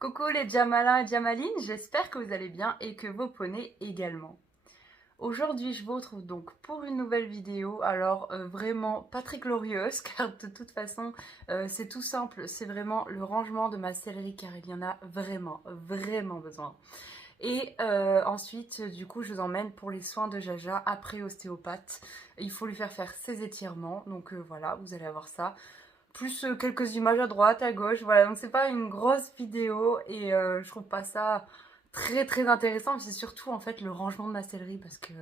Coucou les Jamalins et Jamalines, j'espère que vous allez bien et que vos poneys également. Aujourd'hui je vous retrouve donc pour une nouvelle vidéo, alors vraiment pas très glorieuse car de toute façon c'est tout simple, c'est vraiment le rangement de ma céleri car il y en a vraiment besoin. Et ensuite du coup je vous emmène pour les soins de Jaja après ostéopathe. Il faut lui faire ses étirements, donc voilà vous allez avoir ça plus quelques images à droite, à gauche, voilà, donc c'est pas une grosse vidéo et je trouve pas ça très intéressant, mais c'est surtout en fait le rangement de ma céleri parce que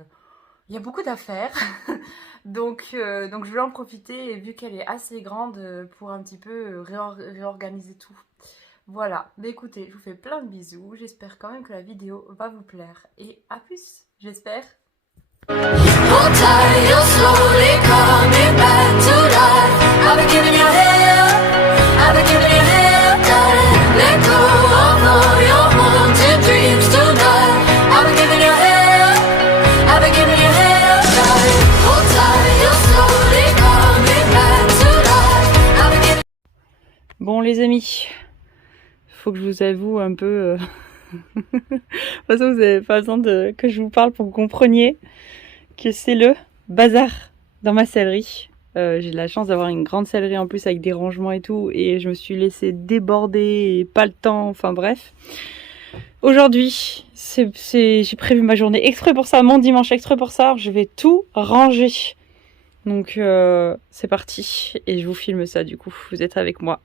il y a beaucoup d'affaires, donc je vais en profiter et vu qu'elle est assez grande pour un petit peu réorganiser tout. Voilà, mais écoutez, je vous fais plein de bisous, j'espère quand même que la vidéo va vous plaire et à plus, j'espère. Hold tight, you're slowly coming back to life. I've been giving you hell, I've been giving you hell, darling. Let go of all your haunted dreams tonight. I've been giving you hell, I've been giving you hell, darling. Hold tight, you're slowly coming back to life. I've been giving... Bon les amis, faut que je vous avoue un peu... De toute façon vous avez pas besoin que je vous parle pour que vous compreniez que c'est le bazar dans ma céleri. J'ai de la chance d'avoir une grande céleri en plus avec des rangements et tout, et je me suis laissée déborder et pas le temps, enfin bref. Aujourd'hui, j'ai prévu ma journée exprès pour ça, mon dimanche exprès pour ça, je vais tout ranger. Donc c'est parti, et je vous filme ça du coup, vous êtes avec moi.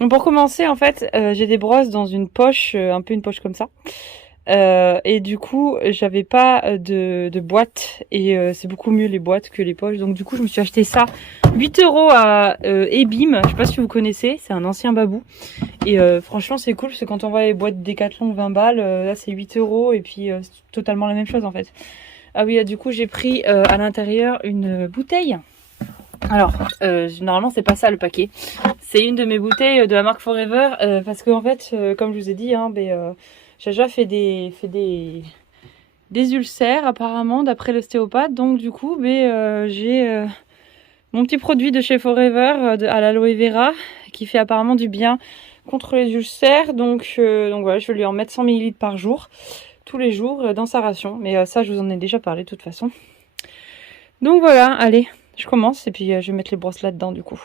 Donc pour commencer en fait, j'ai des brosses dans une poche, un peu une poche comme ça. Et du coup j'avais pas de boîte et c'est beaucoup mieux les boîtes que les poches, donc du coup je me suis acheté ça 8 € à Ebim, je sais pas si vous connaissez, c'est un ancien babou et franchement c'est cool parce que quand on voit les boîtes Decathlon 20 balles, là c'est 8 € et puis c'est totalement la même chose en fait. Ah oui, du coup j'ai pris à l'intérieur une bouteille. Alors, normalement c'est pas ça le paquet, c'est une de mes bouteilles de la marque Forever parce que en fait, comme je vous ai dit, hein, Jaja fait des ulcères apparemment d'après l'ostéopathe, donc du coup j'ai mon petit produit de chez Forever à l'aloe vera qui fait apparemment du bien contre les ulcères, donc voilà, je vais lui en mettre 100 ml par jour, tous les jours dans sa ration, mais ça je vous en ai déjà parlé de toute façon. Donc voilà, allez, je commence et puis je vais mettre les brosses là-dedans du coup.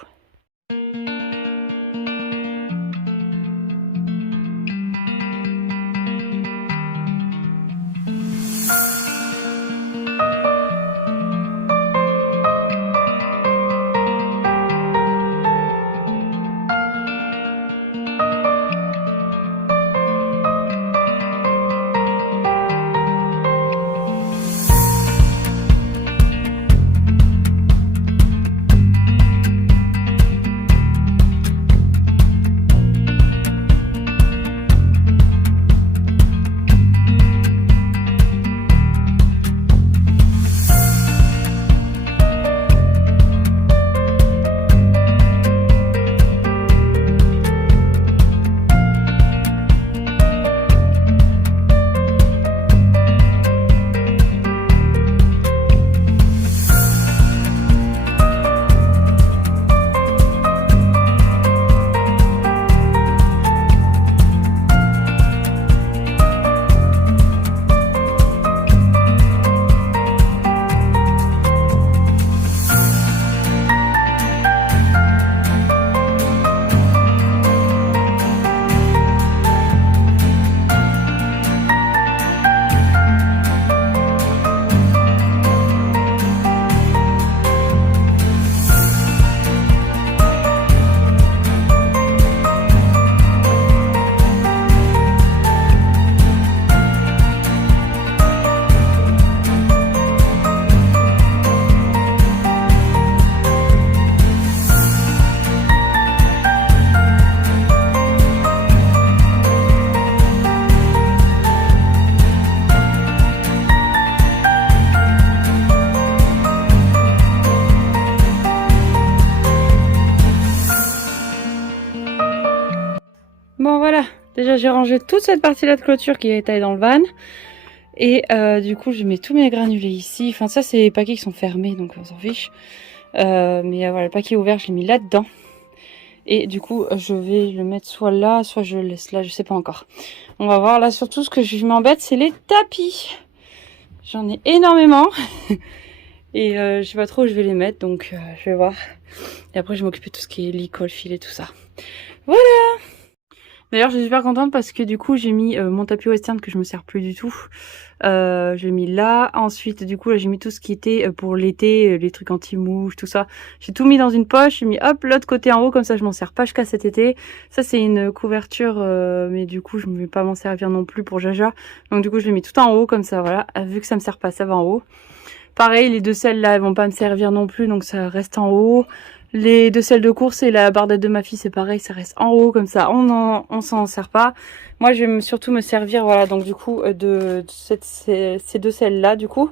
Bon voilà, déjà j'ai rangé toute cette partie-là de clôture qui est taillée dans le van. Et du coup je mets tous mes granulés ici. Enfin ça c'est les paquets qui sont fermés donc on s'en fiche. Mais voilà, le paquet ouvert je l'ai mis là-dedans. Et du coup, je vais le mettre soit là, soit je le laisse là, je sais pas encore. On va voir. Là, surtout, ce que je m'embête, c'est les tapis. J'en ai énormément. Et je sais pas trop où je vais les mettre, donc je vais voir. Et après, je vais m'occuper de tout ce qui est lit, colle, fil et tout ça. Voilà! D'ailleurs, je suis super contente parce que du coup, j'ai mis mon tapis western que je me sers plus du tout. Je l'ai mis là. Ensuite, du coup, là, j'ai mis tout ce qui était pour l'été, les trucs anti-mouche, tout ça. J'ai tout mis dans une poche. J'ai mis hop, l'autre côté en haut, comme ça, je m'en sers pas jusqu'à cet été. Ça, c'est une couverture, mais du coup, je ne vais pas m'en servir non plus pour Jaja. Donc, du coup, je l'ai mis tout en haut, comme ça, voilà. Vu que ça me sert pas, ça va en haut. Pareil, les deux selles là, elles vont pas me servir non plus, donc ça reste en haut. Les deux selles de course et la bardette de ma fille, c'est pareil, ça reste en haut, comme ça, on s'en sert pas. Moi, je vais surtout me servir, voilà, donc du coup, ces deux selles là, du coup.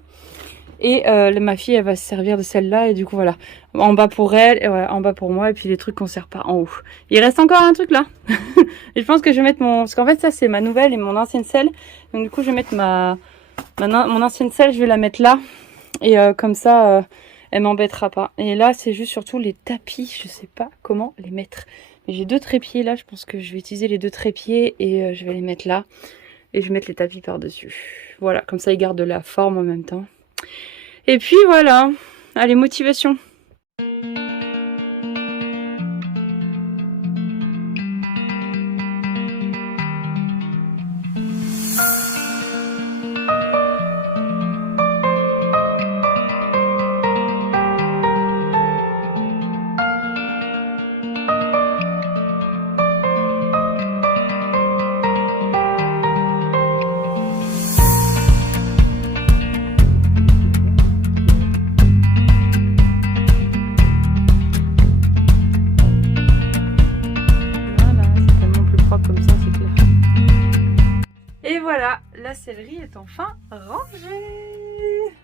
Et ma fille, elle va se servir de celle-là, et du coup, voilà. En bas pour elle, et voilà, en bas pour moi, et puis les trucs qu'on sert pas en haut. Il reste encore un truc là. Et je pense que je vais mettre mon... Parce qu'en fait, ça, c'est ma nouvelle et mon ancienne selle. Donc du coup, je vais mettre mon ancienne selle, je vais la mettre là. Et comme ça, elle m'embêtera pas. Et là, c'est juste surtout les tapis. Je sais pas comment les mettre. Mais j'ai deux trépieds là. Je pense que je vais utiliser les deux trépieds et je vais les mettre là. Et je vais mettre les tapis par-dessus. Voilà, comme ça, ils gardent la forme en même temps. Et puis voilà. Allez, motivation. Voilà, la céleri est enfin rangée.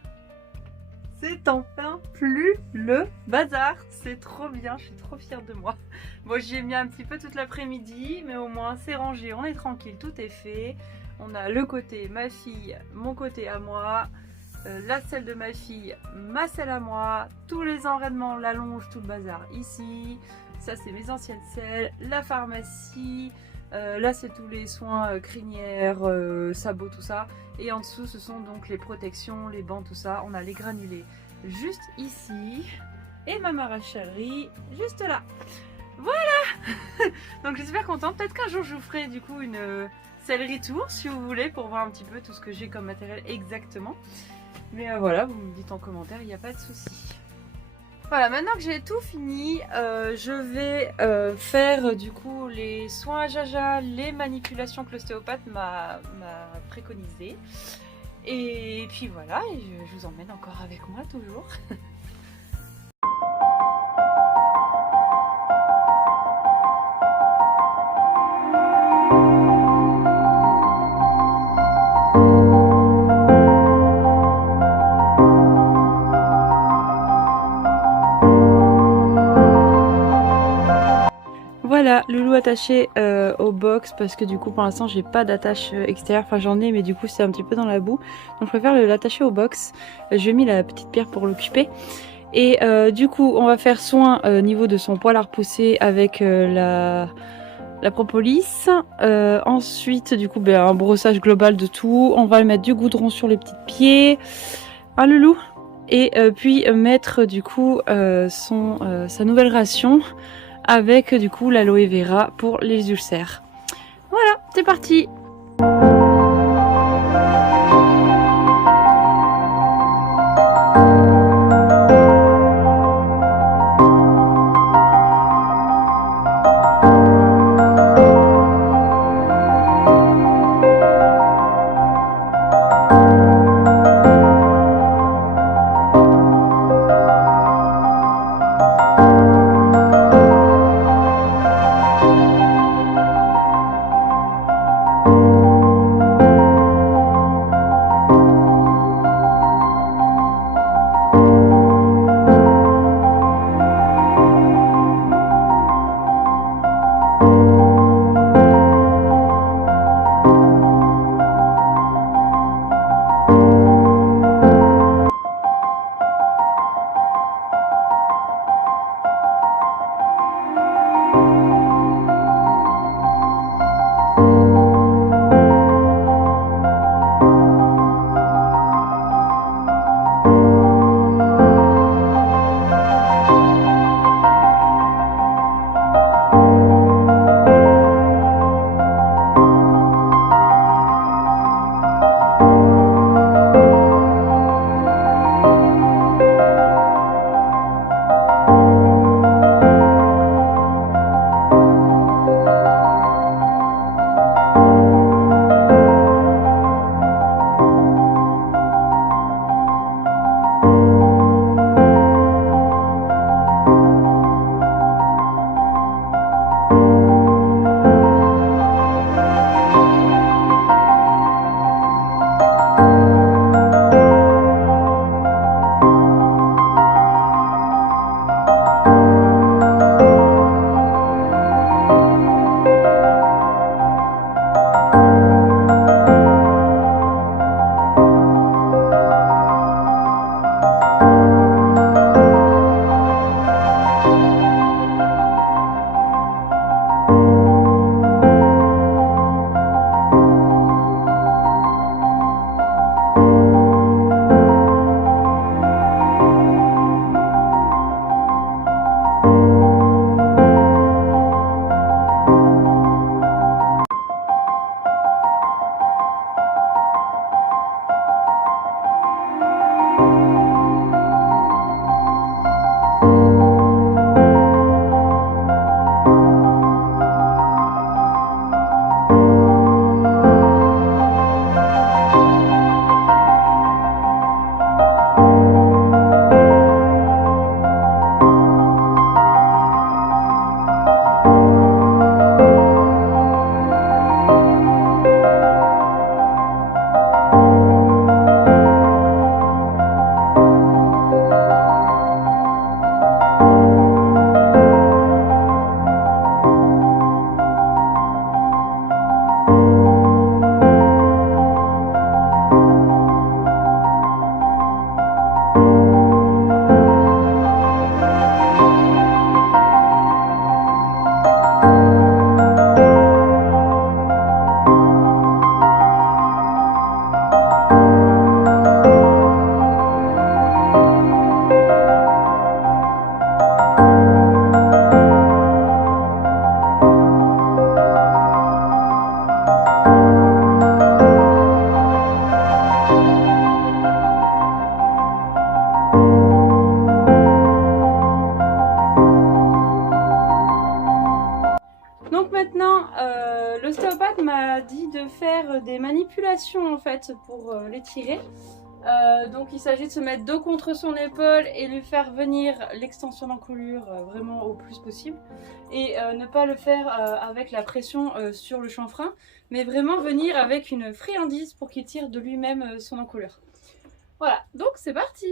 C'est enfin plus le bazar. C'est trop bien, je suis trop fière de moi. Bon, j'y ai mis un petit peu toute l'après-midi, mais au moins c'est rangé, on est tranquille, tout est fait. On a le côté ma fille, mon côté à moi, la selle de ma fille, ma selle à moi, tous les enraînements, la longe, tout le bazar ici. Ça, c'est mes anciennes selles, la pharmacie. Là, c'est tous les soins crinières, sabots, tout ça. Et en dessous, ce sont donc les protections, les bancs, tout ça. On a les granulés juste ici. Et ma maréchalerie juste là. Voilà. Donc, je suis super contente. Peut-être qu'un jour, je vous ferai du coup une sellerie tour, si vous voulez, pour voir un petit peu tout ce que j'ai comme matériel exactement. Mais voilà, vous me dites en commentaire, il n'y a pas de souci. Voilà, maintenant que j'ai tout fini, je vais faire du coup les soins à Jaja, les manipulations que l'ostéopathe m'a préconisé. Et puis voilà, et je vous emmène encore avec moi toujours. Voilà, Loulou attaché au box parce que du coup pour l'instant j'ai pas d'attache extérieure, enfin j'en ai mais du coup c'est un petit peu dans la boue. Donc je préfère l'attacher au box. J'ai mis la petite pierre pour l'occuper. Et du coup on va faire soin au niveau de son poil à repousser avec la propolis. Ensuite du coup un brossage global de tout. On va mettre du goudron sur les petits pieds. Ah Loulou. Et puis mettre du coup sa nouvelle ration avec du coup l'aloe vera pour les ulcères. Voilà, c'est parti! l'ostéopathe m'a dit de faire des manipulations en fait pour l'étirer. Donc il s'agit de se mettre dos contre son épaule et lui faire venir l'extension d'encolure vraiment au plus possible. Et ne pas le faire avec la pression sur le chanfrein, mais vraiment venir avec une friandise pour qu'il tire de lui-même son encolure. Voilà, donc c'est parti!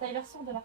Tyler, sors de là.